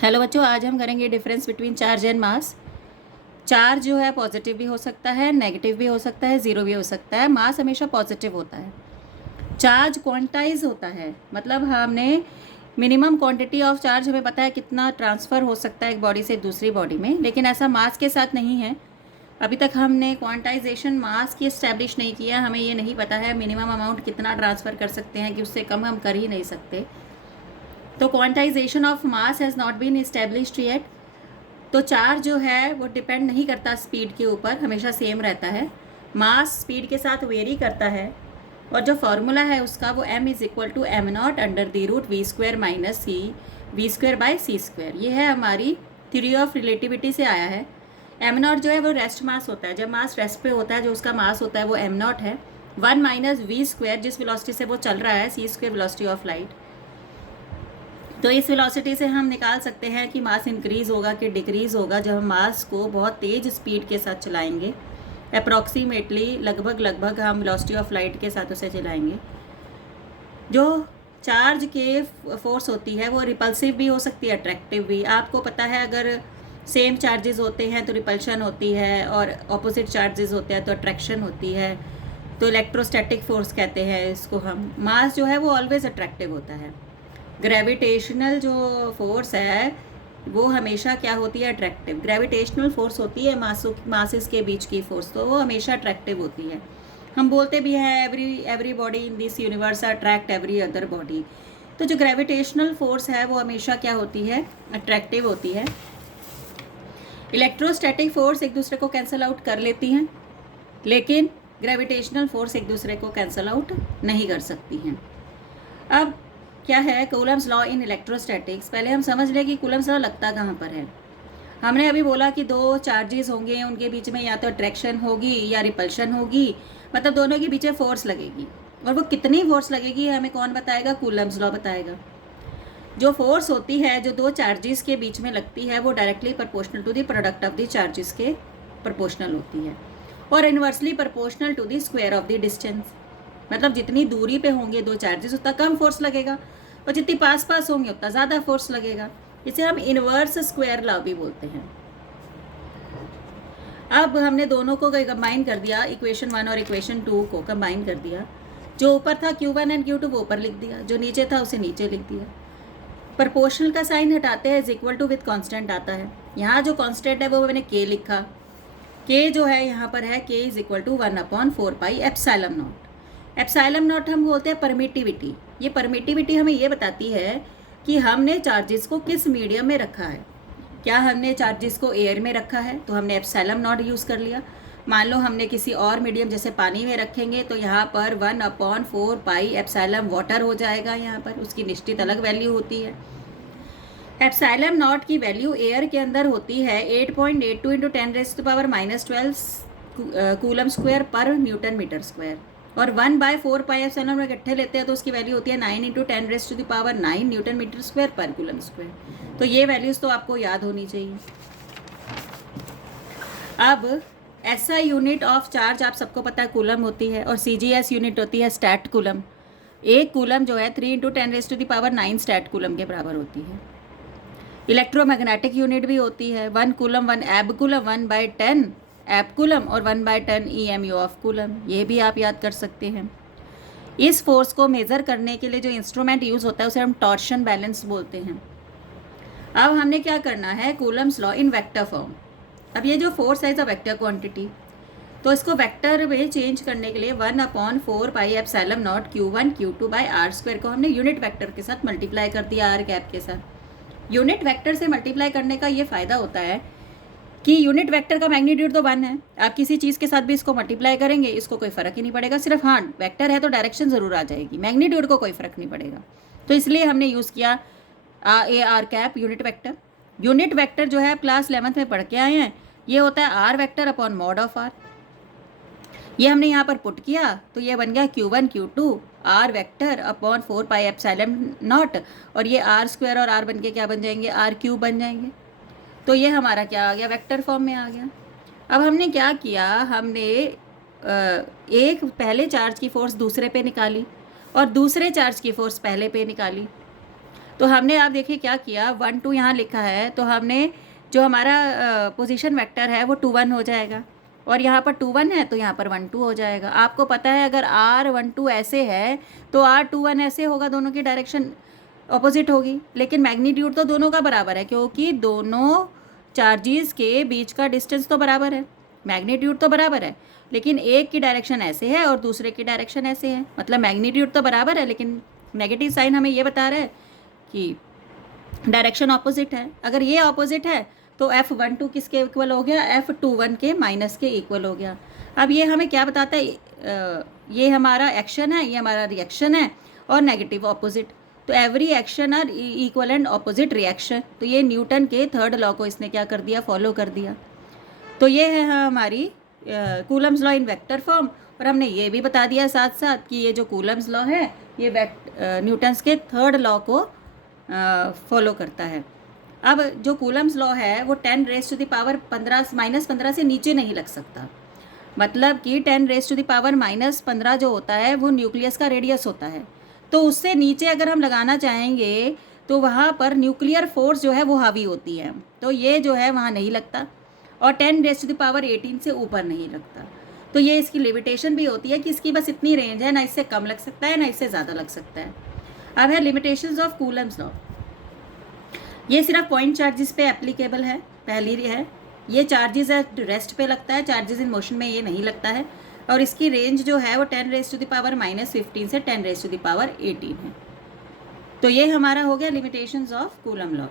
Hello बच्चों, आज हम करेंगे difference between charge and mass. Charge जो है पॉजिटिव भी हो सकता है, नेगेटिव भी हो सकता है, ज़ीरो भी हो सकता है। मास हमेशा पॉजिटिव होता है। चार्ज क्वांटाइज होता है, मतलब हमने मिनिमम क्वांटिटी ऑफ चार्ज हमें पता है कितना ट्रांसफ़र हो सकता है एक बॉडी से दूसरी बॉडी में, लेकिन ऐसा मास के साथ नहीं है। अभी तक हमने क्वांटाइजेशन मास की इस्टेब्लिश नहीं किया। हमें ये नहीं पता है मिनिमम अमाउंट कितना ट्रांसफ़र कर सकते हैं, कि उससे कम हम कर ही नहीं सकते। तो quantisation of mass has not been established yet. तो चार्ज जो है वो डिपेंड नहीं करता स्पीड के ऊपर, हमेशा सेम रहता है। मास स्पीड के साथ वेरी करता है, और जो फार्मूला है उसका वो m is equal to M naught under the root V square minus C V square by C square. ये है हमारी थ्योरी ऑफ रिलेटिविटी से आया है। एम नॉट जो है वो रेस्ट मास होता है। जब मास रेस्ट पे होता है जो उसका मास होता है वो एम नॉट है। 1 माइनस वी स्क्वायर, जिस वेलोसिटी से वो चल रहा है, सी स्क्वायर वेलोसिटी ऑफ लाइट। तो इस वेलोसिटी से हम निकाल सकते हैं कि मास इंक्रीज़ होगा कि डिक्रीज़ होगा जब हम मास को बहुत तेज़ स्पीड के साथ चलाएंगे। अप्रॉक्सीमेटली लगभग हम वेलोसिटी ऑफ लाइट के साथ उसे चलाएंगे। जो चार्ज के फोर्स होती है वो रिपल्सिव भी हो सकती है, अट्रैक्टिव भी। आपको पता है अगर सेम चार्जेस होते हैं तो रिपल्शन होती है, और ऑपोजिट चार्जेस होते हैं तो अट्रैक्शन होती है। तो इलेक्ट्रोस्टैटिक फोर्स कहते हैं इसको हम। मास जो है वो ऑलवेज अट्रैक्टिव होता है। ग्रेविटेशनल जो फोर्स है वो हमेशा क्या होती है, अट्रैक्टिव। ग्रेविटेशनल फोर्स होती है मासेस के बीच की फोर्स, तो वो हमेशा अट्रैक्टिव होती है। हम बोलते भी हैं every body in this universe attract every other body. तो जो ग्रेविटेशनल फोर्स है वो हमेशा क्या होती है, अट्रैक्टिव होती है। इलेक्ट्रोस्टैटिक फोर्स एक दूसरे को कैंसिल आउट कर लेती हैं, लेकिन ग्रेविटेशनल फोर्स एक दूसरे को कैंसिल आउट नहीं कर सकती हैं। अब क्या है कूलम्स लॉ इन इलेक्ट्रोस्टैटिक्स। पहले हम समझ लें कि कूलम्स लॉ लगता कहाँ पर है। हमने अभी बोला कि दो चार्जेस होंगे, उनके बीच में या तो अट्रैक्शन होगी या रिपल्शन होगी, मतलब दोनों के बीच में फोर्स लगेगी। और वो कितनी फोर्स लगेगी हमें कौन बताएगा, कूलम्स लॉ बताएगा। जो फोर्स होती है जो दो चार्जेस के बीच में लगती है वो directly proportional to the product of the charges के प्रोपोर्शनल होती है, और inversely proportional to the square of the distance. मतलब जितनी दूरी पे होंगे दो चार्जेस उतना कम फोर्स लगेगा, और जितनी पास पास होंगे उतना ज़्यादा फोर्स लगेगा। इसे हम इन्वर्स स्क्वायर लॉ भी बोलते हैं। अब हमने दोनों को कंबाइन कर दिया, इक्वेशन 1 और इक्वेशन 2 को कंबाइन कर दिया। जो ऊपर था Q1 एंड Q2 वो ऊपर लिख दिया, जो नीचे था उसे नीचे लिख दिया। प्रोपोर्शनल का साइन हटाते हैं, is equal to with constant आता है। यहाँ जो कांस्टेंट है वो मैंने K लिखा। K जो है यहाँ पर है K is equal to 1/4 pi epsilon naught. Epsilon naught हम बोलते हैं परमिटिविटी। ये परमिटिविटी हमें ये बताती है कि हमने चार्जेस को किस मीडियम में रखा है। क्या हमने चार्जेस को एयर में रखा है तो हमने एप्सिलॉन नॉट यूज़ कर लिया। मान लो हमने किसी और मीडियम जैसे पानी में रखेंगे तो यहाँ पर 1/4 पाई एप्सिलॉन वाटर हो जाएगा। यहाँ पर उसकी निश्चित अलग वैल्यू होती है। एप्सिलॉन नॉट की वैल्यू एयर के अंदर होती है 8.82 × 10⁻⁻12 कूलम स्क्वायर पर न्यूटन मीटर स्क्वायर, और 1/4 पाई एप्सिलॉन में इकट्ठे लेते हैं तो उसकी वैल्यू होती है 9 × 10⁻9 न्यूटन मीटर स्क्वायर पर कूलम स्क्वायर। तो ये वैल्यूज़ तो आपको याद होनी चाहिए। अब SI यूनिट ऑफ चार्ज आप सबको पता है कूलम होती है, और CGS यूनिट होती है स्टैट कूलम। एक कूलम जो है 3 × 10⁻9 स्टैट कूलम के बराबर होती है। इलेक्ट्रोमैग्नेटिक यूनिट भी होती है 1 कूलम 1 एब कूलम, 1/10 एब कूलम, और 1/10 EMU ऑफ कूलम। ये भी आप याद कर सकते हैं। इस फोर्स को मेज़र करने के लिए जो इंस्ट्रूमेंट यूज़ होता है उसे हम टॉर्शन बैलेंस बोलते हैं। अब हमने क्या करना है, Coulomb's law in vector form. अब ये जो फोर्स है इज अ वेक्टर क्वांटिटी, तो इसको वेक्टर में चेंज करने के लिए 1/4 pi epsilon naught Q1 Q2 by R square को हमने यूनिट वेक्टर के साथ मल्टीप्लाई कर दिया, आर कैप के साथ। यूनिट वेक्टर से मल्टीप्लाई करने का ये फ़ायदा होता है कि यूनिट वेक्टर का मैग्नीट्यूड तो 1 है। आप किसी चीज़ के साथ भी इसको मल्टीप्लाई करेंगे इसको कोई फ़र्क ही नहीं पड़ेगा, सिर्फ हाँ वेक्टर है तो डायरेक्शन ज़रूर आ जाएगी, मैग्नीट्यूड को कोई फ़र्क नहीं पड़ेगा। तो इसलिए हमने यूज़ किया AR cap unit vector. Unit vector जो है आप क्लास 11th में पढ़ के आए हैं, ये होता है R vector upon mod of R. ये हमने यहाँ पर पुट किया तो ये बन गया Q1 Q2 R vector upon 4 pi epsilon naught, और ये आर स्क्वायर और आर बन के क्या बन जाएंगे, आर क्यूब बन जाएंगे। तो ये हमारा क्या आ गया, वेक्टर फॉर्म में आ गया। अब हमने क्या किया, हमने एक पहले चार्ज की फोर्स दूसरे पे निकाली और दूसरे चार्ज की फोर्स पहले पे निकाली। तो हमने आप देखिए क्या किया, 1 2 यहाँ लिखा है, तो हमने जो हमारा पोजीशन वेक्टर है वो 2 1 हो जाएगा, और यहाँ पर 2 1 है तो यहाँ पर 1 2 हो जाएगा। आपको पता है अगर R 1 2 ऐसे है तो R 2 1 ऐसे होगा, दोनों की डायरेक्शन ऑपोजिट होगी, लेकिन मैग्नीट्यूड तो दोनों का बराबर है क्योंकि दोनों चार्जेस के बीच का डिस्टेंस तो बराबर है, मैग्नीट्यूड तो बराबर है, लेकिन एक की डायरेक्शन ऐसे है और दूसरे की डायरेक्शन ऐसे है, मतलब मैग्नीट्यूड तो बराबर है लेकिन नेगेटिव साइन हमें ये बता रहा है कि डायरेक्शन ऑपोजिट है। अगर ये ऑपोजिट है तो F12 किसके इक्वल हो गया, F21 के माइनस के इक्वल हो गया। अब ये हमें क्या बताता है, ये हमारा एक्शन है, ये हमारा रिएक्शन है और नेगेटिव ऑपोजिट, तो every action are equal and opposite reaction. तो ये न्यूटन के थर्ड लॉ को इसने क्या कर दिया, फॉलो कर दिया। तो ये है हमारी Coulomb's law in vector form, और हमने ये भी बता दिया साथ साथ कि ये जो कूलम्स लॉ है ये न्यूटन्स के थर्ड लॉ को फॉलो करता है। अब जो कूलम्स लॉ है वो 10 रेज़ टू द पावर 15 -15 से नीचे नहीं लग सकता, मतलब कि 10 रेज़ टू द पावर -15 जो होता है वो न्यूक्लियस का रेडियस होता है, तो उससे नीचे अगर हम लगाना चाहेंगे तो वहाँ पर न्यूक्लियर फोर्स जो है वो हावी होती है, तो ये जो है वहाँ नहीं लगता, और 10 रेज़ टू द पावर 18 से ऊपर नहीं लगता। तो ये इसकी लिमिटेशन भी होती है कि इसकी बस इतनी रेंज है, ना इससे कम लग सकता है ना इससे ज़्यादा लग सकता है। अब है लिमिटेशंस ऑफ कूलम्स लॉ, ये सिर्फ पॉइंट चार्जेस पे एप्लीकेबल है, पहली है ये चार्जेस एट रेस्ट पे लगता है, चार्जेस इन मोशन में ये नहीं लगता है, और इसकी रेंज जो है वो 10 रेज़ टू द पावर -15 से 10 रेज़ टू द पावर 18 है। तो ये हमारा हो गया लिमिटेशंस ऑफ कूलम लॉ।